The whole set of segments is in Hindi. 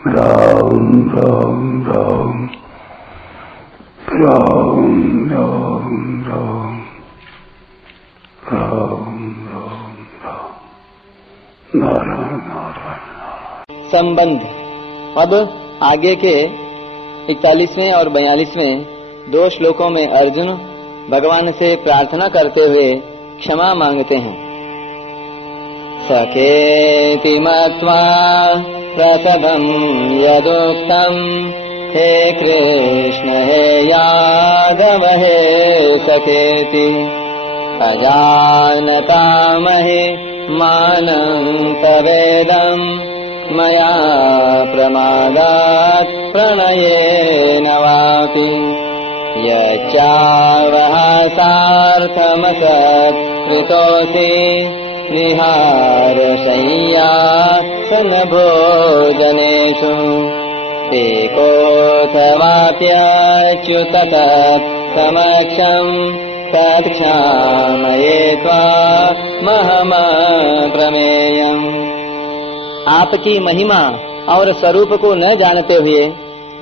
राम राम राम राम राम राम राम राम राम नारायण नारायण। संबंध। अब आगे के 41वें और 42वें 2 श्लोकों में अर्जुन भगवान से प्रार्थना करते हुए क्षमा मांगते हैं। सखेति मत्वा प्रसभं यदुक्तं हे कृष्ण हे यादव हे सखेति अजानता महे मानं तवेदं मया प्रमादात् प्रणयेन वापि यच्चावः सार्थमसत् कृतोऽसि विहारशय्यासनभोजनेषु एकोऽथवाप्यच्युत तत्समक्षम् तत्क्षामये त्वामहमप्रमेयम्। आपकी महिमा और स्वरूप को न जानते हुए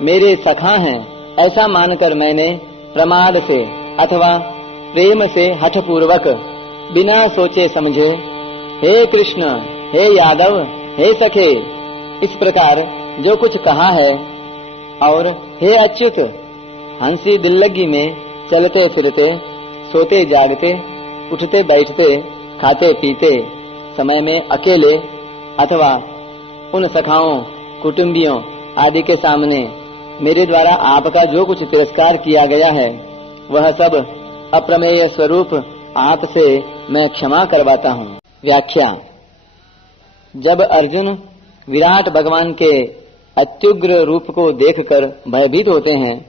मेरे सखा हैं ऐसा मानकर मैंने प्रमाद से अथवा प्रेम से हठपूर्वक बिना सोचे समझे हे कृष्ण हे यादव हे सखे इस प्रकार जो कुछ कहा है, और हे अच्युत हंसी दिल्लगी में चलते फिरते सोते जागते उठते बैठते खाते पीते समय में अकेले अथवा उन सखाओं कुटुंबियों आदि के सामने मेरे द्वारा आपका जो कुछ तिरस्कार किया गया है वह सब अप्रमेय स्वरूप आपसे मैं क्षमा करवाता हूँ। व्याख्या। जब अर्जुन विराट भगवान के अत्युग्र रूप को देखकर भयभीत होते हैं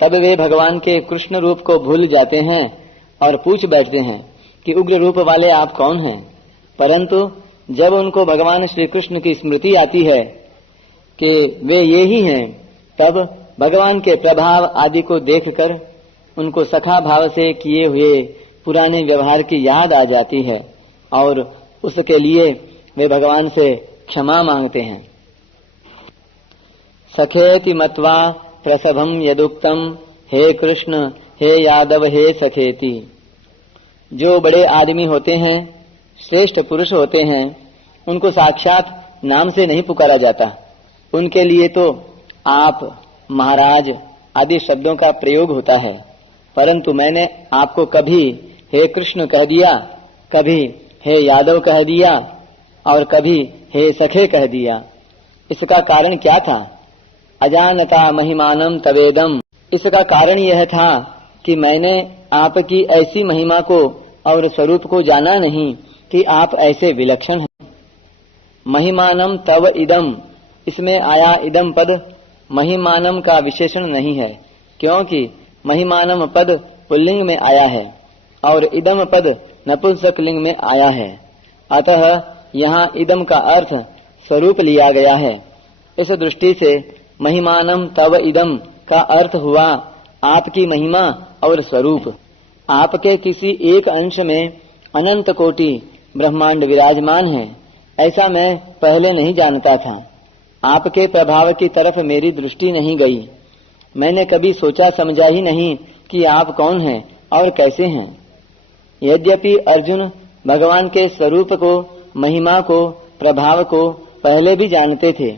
तब वे भगवान के कृष्ण रूप को भूल जाते हैं और पूछ बैठते हैं कि उग्र रूप वाले आप कौन हैं। परंतु जब उनको भगवान श्री कृष्ण की स्मृति आती है कि वे ये ही हैं, तब भगवान के प्रभाव आदि को देखकर उनको सखा भाव से किए हुए पुराने व्यवहार की याद आ जाती है और उसके लिए वे भगवान से क्षमा मांगते हैं। सखेति मत्वा प्रसभं यदुक्तं हे कृष्ण हे यादव हे सखेति। जो बड़े आदमी होते हैं, श्रेष्ठ पुरुष होते हैं, उनको साक्षात नाम से नहीं पुकारा जाता। उनके लिए तो आप महाराज आदि शब्दों का प्रयोग होता है। परंतु मैंने आपको कभी हे कृष्ण कह दिया, कभी हे यादव कह दिया और कभी हे सखे कह दिया। इसका कारण क्या था? अजानता महिमानम तवेदम। इसका कारण यह था कि मैंने आपकी ऐसी महिमा को और स्वरूप को जाना नहीं कि आप ऐसे विलक्षण हैं। महिमानम तव इदम, इसमें आया इदम पद महिमानम का विशेषण नहीं है, क्योंकि महिमानम पद पुल्लिंग में आया है और इदम पद नपुंसक लिंग में आया है। अतः यहाँ इदम का अर्थ स्वरूप लिया गया है। इस दृष्टि से महिमानम तव इदम का अर्थ हुआ आपकी महिमा और स्वरूप। आपके किसी एक अंश में अनंत कोटि ब्रह्मांड विराजमान है, ऐसा मैं पहले नहीं जानता था। आपके प्रभाव की तरफ मेरी दृष्टि नहीं गई। मैंने कभी सोचा समझा ही नहीं कि आप कौन हैं और कैसे हैं। यद्यपि अर्जुन भगवान के स्वरूप को, महिमा को, प्रभाव को पहले भी जानते थे,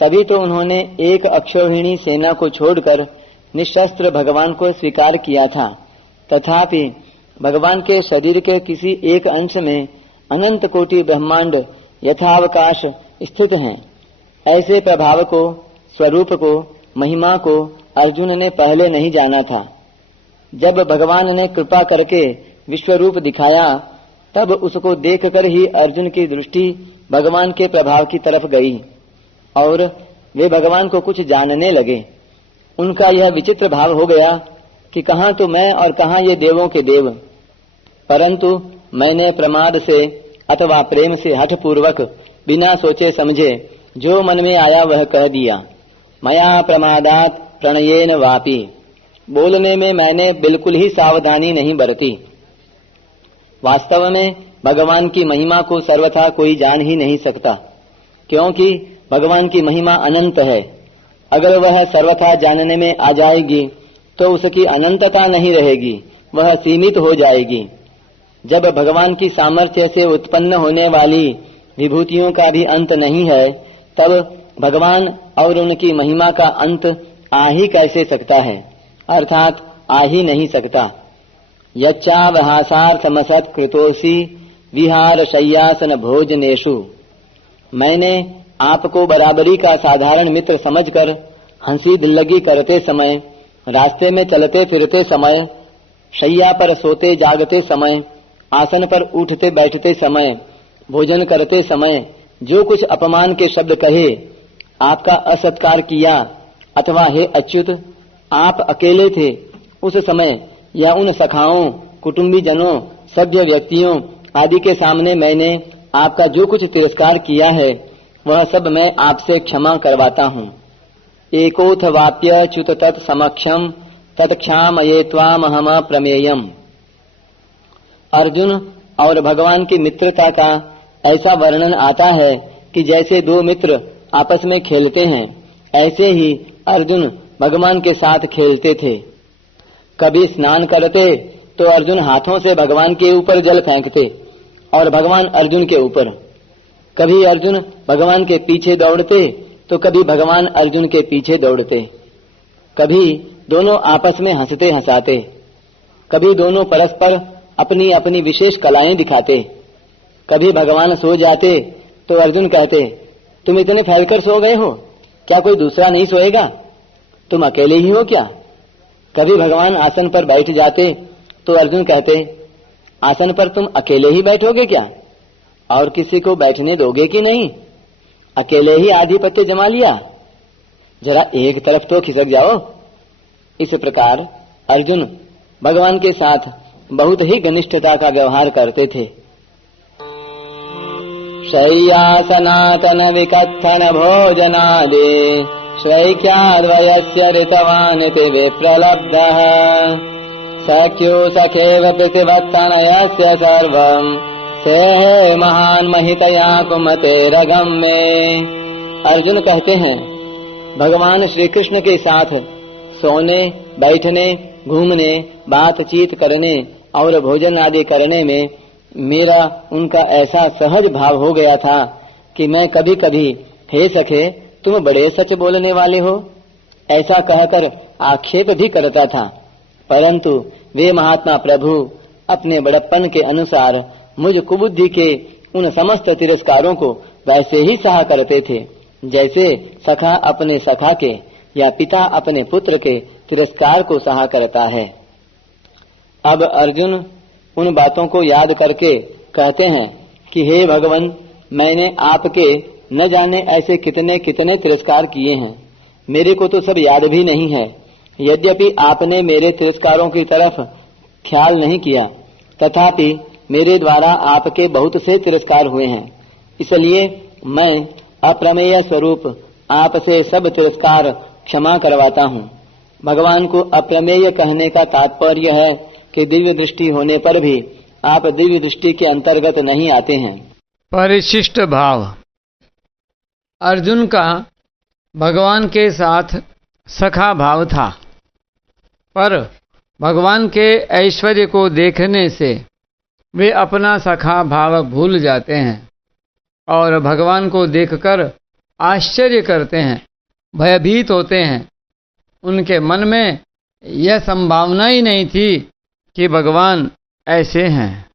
तभी तो उन्होंने एक अक्षौहिणी सेना को छोड़कर निशस्त्र भगवान को स्वीकार किया था। तथापि भगवान के शरीर के किसी एक अंश में अनंत कोटि ब्रह्मांड यथावकाश स्थित हैं। ऐसे प्रभाव को, स्वरूप को, महिमा को अर्जुन ने पहले नहीं जाना था। जब भगवान ने कृपा करके विश्वरूप दिखाया, तब उसको देखकर ही अर्जुन की दृष्टि भगवान के प्रभाव की तरफ गई और वे भगवान को कुछ जानने लगे। उनका यह विचित्र भाव हो गया कि कहाँ तो मैं और कहाँ ये देवों के देव। परंतु मैंने प्रमाद से अथवा प्रेम से हठपूर्वक बिना सोचे समझे जो मन में आया वह कह दिया। मया प्रमादात प्रणयेन वापि। बोलने में मैंने बिल्कुल ही सावधानी नहीं बरती। वास्तव में भगवान की महिमा को सर्वथा कोई जान ही नहीं सकता, क्योंकि भगवान की महिमा अनंत है। अगर वह सर्वथा जानने में आ जाएगी तो उसकी अनंतता नहीं रहेगी, वह सीमित हो जाएगी। जब भगवान की सामर्थ्य से उत्पन्न होने वाली विभूतियों का भी अंत नहीं है, तब भगवान और उनकी महिमा का अंत आ ही कैसे सकता है, अर्थात आ ही नहीं सकता। यच्चावहासार्थमसत् कृतोषि विहार शय्यासन भोजनेषु। मैंने आपको बराबरी का साधारण मित्र समझकर हंसी दिल्लगी करते समय, रास्ते में चलते फिरते समय, शैया पर सोते जागते समय, आसन पर उठते बैठते समय, भोजन करते समय जो कुछ अपमान के शब्द कहे, आपका असत्कार किया, अथवा हे अच्युत आप अकेले थे उस समय, या उन सखाओं, कुटुंबी जनों, सभ्य व्यक्तियों आदि के सामने मैंने आपका जो कुछ तिरस्कार किया है, वह सब मैं आपसे क्षमा करवाता हूँ। एकोथ वाप्य च्युत तत् समक्षम तत्क्षामये त्वामहम प्रमेयम। अर्जुन और भगवान की मित्रता का ऐसा वर्णन आता है कि जैसे दो मित्र आपस में खेलते हैं, ऐसे ही अर्जुन भगवान के साथ खेलते थे। कभी स्नान करते तो अर्जुन हाथों से भगवान के ऊपर जल फेंकते और भगवान अर्जुन के ऊपर। कभी अर्जुन भगवान के पीछे दौड़ते तो कभी भगवान अर्जुन के पीछे दौड़ते। कभी दोनों आपस में हंसते हंसाते, कभी दोनों परस्पर अपनी अपनी विशेष कलाएं दिखाते। कभी भगवान सो जाते तो अर्जुन कहते, तुम इतने फैलकर सो गए हो, क्या कोई दूसरा नहीं सोएगा? तुम अकेले ही हो क्या? कभी भगवान आसन पर बैठ जाते तो अर्जुन कहते, आसन पर तुम अकेले ही बैठोगे क्या? और किसी को बैठने दोगे कि नहीं? अकेले ही आधिपत्य जमा लिया, जरा एक तरफ तो खिसक जाओ। इस प्रकार अर्जुन भगवान के साथ बहुत ही घनिष्ठता का व्यवहार करते थे। शय्यासनातन विकत्थन भोजनादि श्रैक्याद्वयस्य ऋतवानिति विप्रलब्धः सख्यो सखेव प्रतिवत्तनयस्य सर्वं सेहे महान महितया कुमते रगम में। अर्जुन कहते हैं, भगवान श्री कृष्ण के साथ सोने, बैठने, घूमने, बातचीत करने और भोजन आदि करने में मेरा उनका ऐसा सहज भाव हो गया था कि मैं कभी कभी हे सखे तुम बड़े सच बोलने वाले हो ऐसा कहकर आक्षेप भी करता था, परंतु वे महात्मा प्रभु अपने बड़प्पन के अनुसार मुझ कुबुद्धि के उन समस्त तिरस्कारों को वैसे ही सहा करते थे जैसे सखा अपने सखा के या पिता अपने पुत्र के तिरस्कार को सहा करता है। अब अर्जुन उन बातों को याद करके कहते हैं कि हे भगवान, मैंने आपके न जाने ऐसे कितने कितने तिरस्कार किए हैं, मेरे को तो सब याद भी नहीं है। यद्यपि आपने मेरे तिरस्कारों की तरफ ख्याल नहीं किया, तथापि मेरे द्वारा आपके बहुत से तिरस्कार हुए हैं, इसलिए मैं अप्रमेय स्वरूप आपसे सब तिरस्कार क्षमा करवाता हूँ। भगवान को अप्रमेय कहने का तात्पर्य है कि दिव्य दृष्टि होने पर भी आप दिव्य दृष्टि के अंतर्गत नहीं आते हैं। परिशिष्ट भाव। अर्जुन का भगवान के साथ सखा भाव था, पर भगवान के ऐश्वर्य को देखने से वे अपना सखा भाव भूल जाते हैं और भगवान को देखकर आश्चर्य करते हैं, भयभीत होते हैं। उनके मन में यह संभावना ही नहीं थी कि भगवान ऐसे हैं।